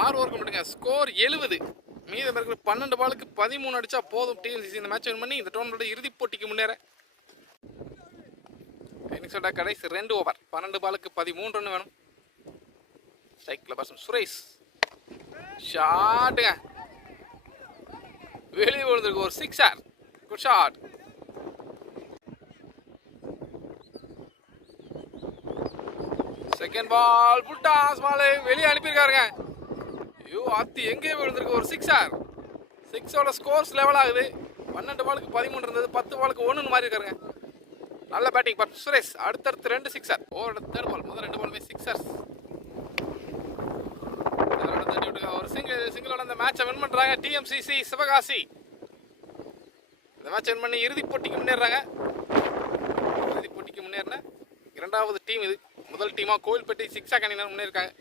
6 ஓவருக்கு மட்டுங்க. ஸ்கோர் 70. மீதம் இருக்கிற 12 பாலுக்கு 13 அடிச்சா போதும் டிஎன்சிசி இந்த மேட்ச் வின் பண்ணி இந்த டோர்னமெண்ட் இறுதிப் போட்டிக்கு முன்னேற. இன்னிங்ஸோட கடைசி 2 ஓவர். 12 பாலுக்கு 13 ரன் வேணும். ஸ்ட்ரைக்ல பர்சன் சுரேஷ் ஷாட்டுங்க, வெளியே விழுந்திருக்கு ஒரு 6. Good shot. செகண்ட் பால் புட்டாஸ் பால் வெளியே அனுப்பியிருக்காருங்க. ஐயோ அத்தி எங்கே விழுந்திருக்கு ஒரு 6. 6ஓட ஸ்கோர்ஸ் லெவல் ஆகுது. 12 பாலுக்கு 13 இருந்தது, 10 பாலுக்கு 1 மாறி இருக்காருங்க. நல்ல பேட்டிங் பட் சுரேஷ். அடுத்தடுத்து 2 6. ஓவரோட தேர்ட் பால், முதல் 2 பாலுமே 6. ஒரு சிங்கிளோட அந்த மேட்சை வின் பண்றாங்க டிஎம்சிசி சிவகாசி. இந்த மேட்ச் வின் பண்ணி இறுதிப் போட்டிக்கு முன்னேறாங்க. இறுதிப் போட்டிக்கு முன்னேறின இரண்டாவது டீம் இது. முதல் டீமா கோவில்பட்டி சிக்ஸா கணினர் முன்னேற்காங்க.